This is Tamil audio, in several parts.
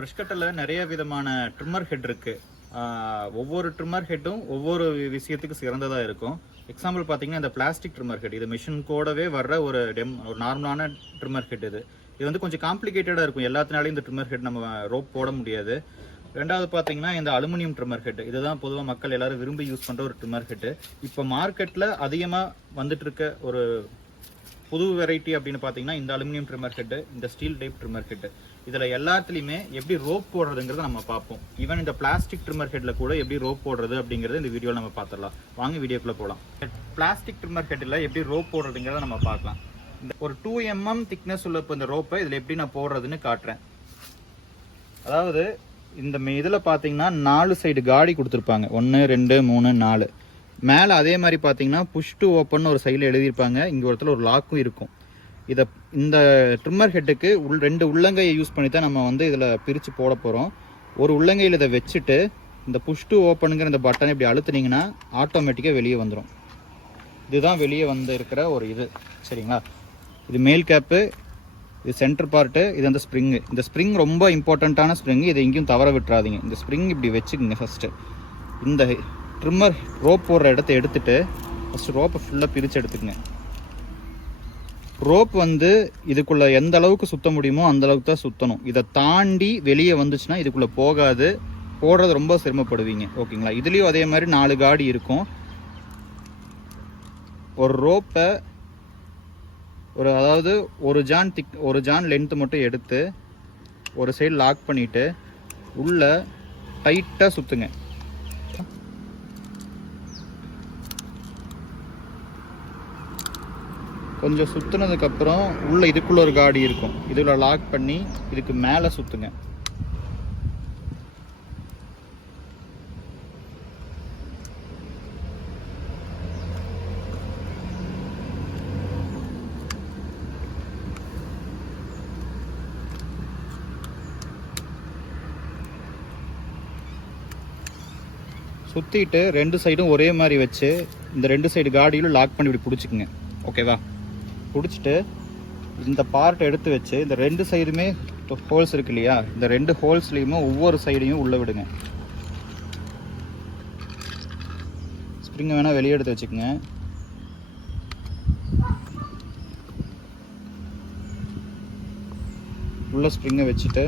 ப்ரஷ் கட்டரில் நிறைய விதமான ட்ரிம்மர் ஹெட் இருக்குது. ஒவ்வொரு ட்ரிம்மர் ஹெட்டும் ஒவ்வொரு விஷயத்துக்கு சிறந்ததாக இருக்கும். எக்ஸாம்பிள் பார்த்தீங்கன்னா இந்த பிளாஸ்டிக் ட்ரிம்மர் ஹெட், இது மிஷின் கூடவே வர்ற ஒரு நார்மலான ட்ரிம்மர் ஹெட். இது வந்து கொஞ்சம் காம்ப்ளிகேட்டடாக இருக்கும். எல்லாத்தினாலையும் இந்த ட்ரிம்மர் ஹெட் நம்ம ரோப் போட முடியாது. ரெண்டாவது பார்த்தீங்கன்னா இந்த அலுமினியம் ட்ரிம்மர் ஹெட், இதுதான் பொதுவாக மக்கள் எல்லாரும் விரும்பி யூஸ் பண்ணுற ஒரு ட்ரிம்மர் ஹெட்டு. இப்போ மார்க்கெட்டில் அதிகமாக வந்துட்டு இருக்க ஒரு புது வெரைட்டி அப்படின்னு பார்த்தீங்கன்னா இந்த அலுமினியம் ட்ரிம்மர் ஹெட்டு, இந்த ஸ்டீல் டைப் ட்ரிம்மர் ஹெட்டு. இதில் எல்லாத்துலேயுமே எப்படி ரோப் போடுறதுங்கிறத நம்ம பார்ப்போம். ஈவன் இந்த பிளாஸ்டிக் ட்ரிம்மர் ஹெட்டில் கூட எப்படி ரோப் போடுறது அப்படிங்கிறது இந்த வீடியோவில் நம்ம பார்த்துடலாம். வாங்க வீடியோக்குள்ளே போகலாம். பிளாஸ்டிக் ட்ரிம்மர் ஹெட்டில் எப்படி ரோப் போடுறதுங்கிறத நம்ம பார்க்கலாம். இந்த ஒரு 2 mm திக்னஸ் உள்ள இப்போ இந்த ரோப்பை இதில் எப்படி நான் போடுறதுன்னு காட்டுறேன். அதாவது இந்த இதில் பார்த்தீங்கன்னா 4 சைடு காடி கொடுத்துருப்பாங்க. 1 2 3 4. மேலே அதே மாதிரி பார்த்தீங்கன்னா புஷ் டு ஓப்பன் ஒரு சைடில் எழுதியிருப்பாங்க. இங்கே ஒருத்தர் ஒரு லாக்கும் இருக்கும். இந்த ட்ரிம்மர் ஹெட்டுக்கு 2 உள்ளங்கையை யூஸ் பண்ணி தான் நம்ம வந்து இதில் பிரித்து போட போகிறோம். ஒரு உள்ளங்கையில் இதை வச்சுட்டு இந்த புஷ் டு ஓப்பனுங்கிற இந்த பட்டனை இப்படி அழுத்துனீங்கன்னா ஆட்டோமேட்டிக்காக வெளியே வந்துடும். இதுதான் வெளியே வந்து இருக்கிற ஒரு இது, சரிங்களா? இது மேல் கேப்பு, இது சென்டர் பார்ட்டு, இது அந்த ஸ்ப்ரிங்கு. இந்த ஸ்ப்ரிங் ரொம்ப இம்பார்ட்டண்ட்டான ஸ்ப்ரிங். இதை எங்கேயும் தவற விட்டுறாதீங்க. இந்த ஸ்ப்ரிங் இப்படி வச்சுக்கோங்க. ஃபஸ்ட்டு இந்த ட்ரிம்மர் ரோப் போடுற இடத்த எடுத்துகிட்டு ஃபஸ்ட்டு ரோப்பை ஃபுல்லாக பிரித்து எடுத்துக்கங்க. ரோப் வந்து இதுக்குள்ளே எந்த அளவுக்கு சுற்ற முடியுமோ அந்த அளவுக்கு தான் சுற்றணும். இதை தாண்டி வெளியே வந்துச்சுன்னா இதுக்குள்ளே போகாது. போடுறது ரொம்ப சிரமப்படுவீங்க, ஓகேங்களா? இதுலேயும் அதே மாதிரி 4 காடி இருக்கும். ஒரு ரோப்பை அதாவது ஒரு ஜான் லென்த்து மட்டும் எடுத்து ஒரு சைடு லாக் பண்ணிவிட்டு உள்ளே டைட்டாக சுற்றுங்க. கொஞ்சம் சுற்றுனதுக்கப்புறம் உள்ளே இதுக்குள்ளே ஒரு காடி இருக்கும். இதில் லாக் பண்ணி இதுக்கு மேலே சுற்றுங்க. சுற்றிட்டு 2 சைடும் ஒரே மாதிரி வச்சு இந்த 2 சைடு காடியிலும் லாக் பண்ணி இப்படி பிடிச்சிக்குங்க, ஓகேவா? பிடிச்சிட்டு இந்த பார்ட்டை எடுத்து வச்சு இந்த 2 சைடுமே ஹோல்ஸ் இருக்கு இல்லையா, இந்த 2 ஹோல்ஸ்லேயுமே ஒவ்வொரு சைடையும் உள்ளே விடுங்க. ஸ்ப்ரிங்கை வேணால் வெளியே எடுத்து வச்சுக்கோங்க. உள்ள ஸ்ப்ரிங்கை வச்சுட்டு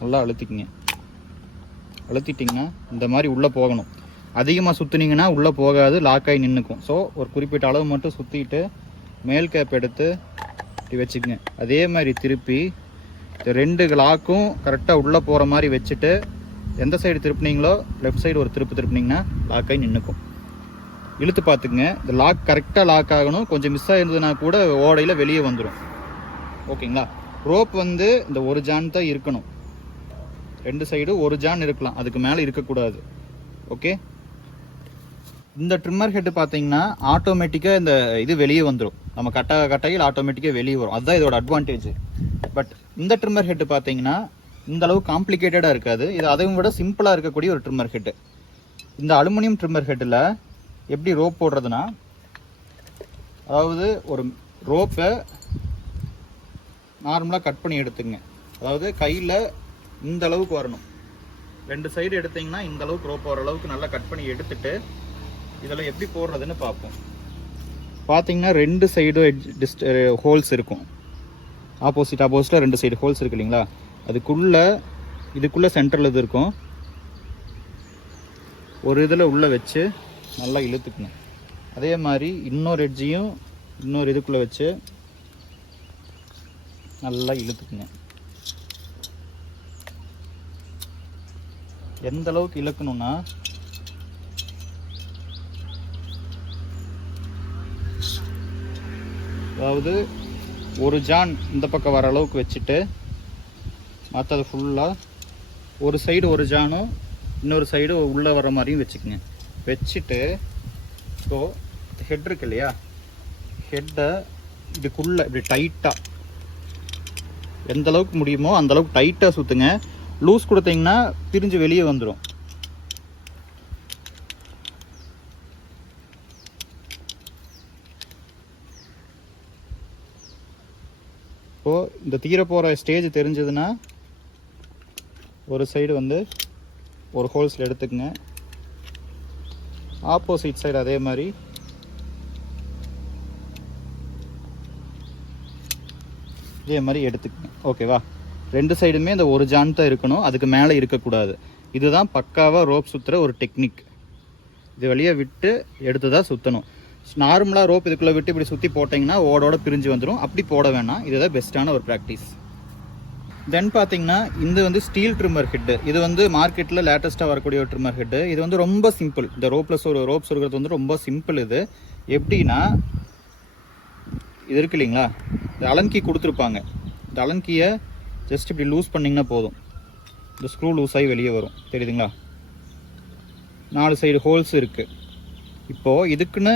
நல்லா அழுத்திட்டிங்கன்னா இந்த மாதிரி உள்ளே போகணும். அதிகமாக சுற்றுனீங்கன்னா உள்ளே போகாது, லாக் ஆகி நின்றுக்கும். ஸோ ஒரு குறிப்பிட்ட அளவு மட்டும் சுற்றிட்டு மேல் கேப் எடுத்து இப்படி வச்சுக்கங்க. அதே மாதிரி திருப்பி இந்த 2 லாக்கும் கரெக்டாக உள்ளே போகிற மாதிரி வச்சுட்டு எந்த சைடு திருப்பினீங்களோ லெஃப்ட் சைடு ஒரு திருப்பினீங்கன்னா லாக் ஆகி நின்றுக்கும். இழுத்து பார்த்துக்குங்க. இந்த லாக் கரெக்டாக லாக் ஆகணும். கொஞ்சம் மிஸ் ஆகிருந்ததுன்னா கூட ஓடையில் வெளியே வந்துடும், ஓகேங்களா? ரோப் வந்து இந்த ஒரு ஜான் தான் இருக்கணும். 2 சைடு ஒரு ஜான் இருக்கலாம், அதுக்கு மேலே இருக்கக்கூடாது, ஓகே? இந்த ட்ரிம்மர் ஹெட்டு பார்த்தீங்கன்னா ஆட்டோமேட்டிக்காக இந்த இது வெளியே வந்துடும். நம்ம கட்டையில் ஆட்டோமேட்டிக்காக வெளியே வரும். அதுதான் இதோட அட்வான்டேஜ். பட் இந்த ட்ரிம்மர் ஹெட்டு பார்த்தீங்கன்னா இந்த அளவு காம்ப்ளிகேட்டடாக இருக்காது. இது அதையும் விட சிம்பிளாக இருக்கக்கூடிய ஒரு ட்ரிம்மர் ஹெட்டு. இந்த அலுமினியம் ட்ரிம்மர் ஹெட்டில் எப்படி ரோப் போடுறதுன்னா, அதாவது ஒரு ரோப்பை நார்மலாக கட் பண்ணி எடுத்துங்க. அதாவது கையில் இந்த அளவுக்கு வரணும். 2 சைடு எடுத்திங்கன்னா இந்த அளவுக்கு ரோப் வர அளவுக்கு நல்லா கட் பண்ணி எடுத்துட்டு இதெல்லாம் எப்படி போடுறதுன்னு பார்ப்போம். பார்த்தீங்கன்னா 2 சைடும் ஹோல்ஸ் இருக்கும். ஆப்போசிட்டாக 2 சைடு ஹோல்ஸ் இருக்கு இல்லைங்களா? இதுக்குள்ளே சென்டரில் இது இருக்கும். ஒரு இதில் உள்ளே வச்சு நல்லா இழுத்துக்கணும். அதே மாதிரி இன்னொரு எட்ஜையும் இன்னொரு இதுக்குள்ளே வச்சு நல்லா இழுத்துக்குங்க. எந்த அளவுக்கு இழுக்கணும்னா அதாவது ஒரு ஜான் இந்த பக்கம் வர அளவுக்கு வச்சுட்டு மற்றது ஃபுல்லாக ஒரு சைடு ஒரு ஜானும் இன்னொரு சைடு உள்ளே வர மாதிரியும் வச்சுக்கோங்க. வச்சுட்டு ஸோ ஹெட் இருக்கு இல்லையா, ஹெட்டை இதுக்குள்ளே இப்படி டைட்டாக எந்த அளவுக்கு முடியுமோ அந்த அளவுக்கு டைட்டாக சுற்றுங்க. லூஸ் கொடுத்தீங்கன்னா பிரிஞ்சு வெளியே வந்துடும். இப்போது இந்த தீர போகிற ஸ்டேஜ் தெரிஞ்சதுன்னா ஒரு சைடு வந்து ஒரு ஹோல்ஸில் எடுத்துக்கங்க, ஆப்போசிட் சைடு அதே மாதிரி எடுத்துக்கங்க. ஓகேவா? ரெண்டு சைடுமே இந்த ஒரு ஜான் தான் இருக்கணும், அதுக்கு மேலே இருக்கக்கூடாது. இதுதான் பக்காவாக ரோப் சுற்றுற ஒரு டெக்னிக். இது வழியே விட்டு எடுத்து தான் சுற்றணும். நார்மலாக ரோப் இதுக்குள்ளே விட்டு இப்படி சுற்றி போட்டிங்கன்னா ஓடோட பிரிஞ்சு வந்துடும். அப்படி போட வேணாம். இதுதான் பெஸ்ட்டான ஒரு ப்ராக்டிஸ். தென் பார்த்தீங்கன்னா இது வந்து ஸ்டீல் ட்ரிம்மர் ஹெட்டு. இது வந்து மார்க்கெட்டில் லேட்டஸ்ட்டாக வரக்கூடிய ஒரு ட்ரிம்மர் ஹெட்டு. இது வந்து ரொம்ப சிம்பிள். இந்த ரோப் சொருகிறது வந்து ரொம்ப சிம்பிள். இது எப்படின்னா, இது இருக்கு இல்லைங்களா, இந்த அலன்கி கொடுத்துருப்பாங்க. இந்த அலன்கியை ஜஸ்ட் இப்படி லூஸ் பண்ணிங்கன்னா போதும், இந்த ஸ்க்ரூ லூஸ் ஆகி வெளியே வரும். தெரியுதுங்களா? 4 சைடு ஹோல்ஸ் இருக்குது. இப்போது இதுக்குன்னு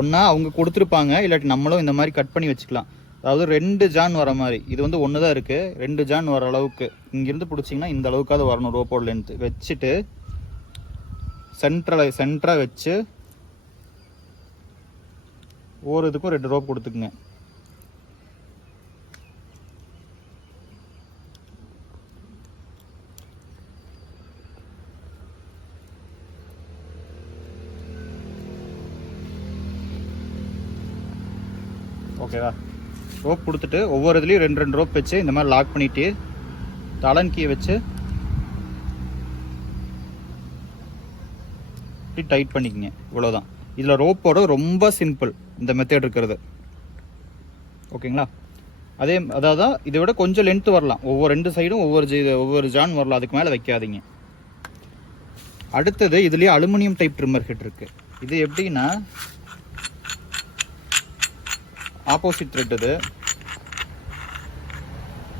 ஒன்றா அவங்க கொடுத்துருப்பாங்க, இல்லாட்டி நம்மளும் இந்த மாதிரி கட் பண்ணி வச்சுக்கலாம். அதாவது 2 ஜான் வர மாதிரி. இது வந்து ஒன்று தான் இருக்குது, 2 ஜான் வர அளவுக்கு இங்கேருந்து பிடிச்சிங்கன்னா இந்த அளவுக்காவது வரணும். ரோப்போட லென்த்து வச்சுட்டு சென்டராக வச்சு ஒவ்வொரு இதுக்கும் 2 ரோப் கொடுத்துக்குங்க. ஓகேவா? ரோப் கொடுத்துட்டு ஒவ்வொரு இதுலேயும் 2 ரோப் வச்சு இந்த மாதிரி லாக் பண்ணிவிட்டு அலன் கீயை வச்சு இப்படி டைட் பண்ணிக்கங்க. இவ்வளோதான். இதில் ரோப்போட ரொம்ப சிம்பிள் இந்த மெத்தட் இருக்கிறது. ஓகேங்களா? அதாவது இதை விட கொஞ்சம் லென்த்து வரலாம். ஒவ்வொரு 2 சைடும் ஒவ்வொரு ஜான் வரலாம். அதுக்கு மேலே வைக்காதீங்க. அடுத்தது இதுலேயே அலுமினியம் டைப் ட்ரிம்மர் ஹெட் இருக்குது. இது எப்படின்னா, ஆப்போசிட் த்ரெட் இது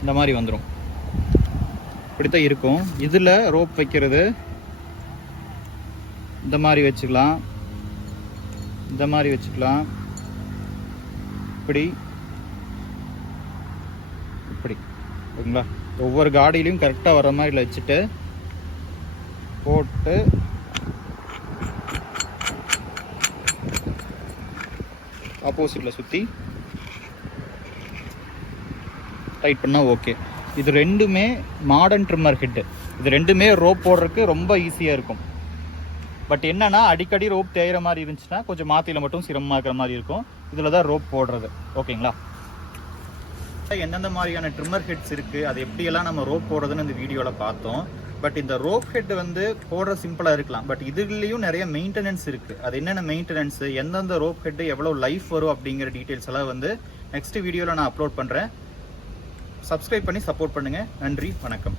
இந்த மாதிரி வந்துடும். இப்படித்தான் இருக்கும். இதில் ரோப் வைக்கிறது இந்த மாதிரி வச்சுக்கலாம், இந்த மாதிரி வச்சுக்கலாம், இப்படி இப்படி. ஓகேங்களா? ஒவ்வொரு காடியிலையும் கரெக்டாக வர மாதிரி வச்சுட்டு போட்டு ஆப்போசிட்டில் சுற்றி டைட் பண்ணால் ஓகே. இது ரெண்டுமே மாடர்ன் ட்ரிம்மர் ஹெட்டு. இது ரெண்டுமே ரோப் போடுறதுக்கு ரொம்ப ஈஸியாக இருக்கும். பட் என்னன்னா, அடிக்கடி ரோப் தேயிற மாதிரி இருந்துச்சுன்னா கொஞ்சம் மாற்றியில் மட்டும் சிரமமாக இருக்கிற மாதிரி இருக்கும். இதில் தான் ரோப் போடுறது. ஓகேங்களா? எந்தெந்த மாதிரியான ட்ரிம்மர் ஹெட்ஸ் இருக்குது, அது எப்படியெல்லாம் நம்ம ரோப் போடுறதுன்னு இந்த வீடியோவில் பார்த்தோம். பட் இந்த ரோப் ஹெட் வந்து போடுற சிம்பிளாக இருக்கலாம், பட் இதுலேயும் நிறைய மெயின்டெனன்ஸ் இருக்குது. அது என்னென்ன மெயின்டெனன்ஸு, எந்தெந்த ரோப் ஹெட்டு எவ்வளோ லைஃப் வரும் அப்படிங்கிற டீட்டெயில்ஸ் எல்லாம் வந்து நெக்ஸ்ட் வீடியோவில் நான் அப்லோட் பண்ணுறேன். சப்ஸ்கிரைப் பண்ணி சப்போர்ட் பண்ணுங்கள். நன்றி, வணக்கம்.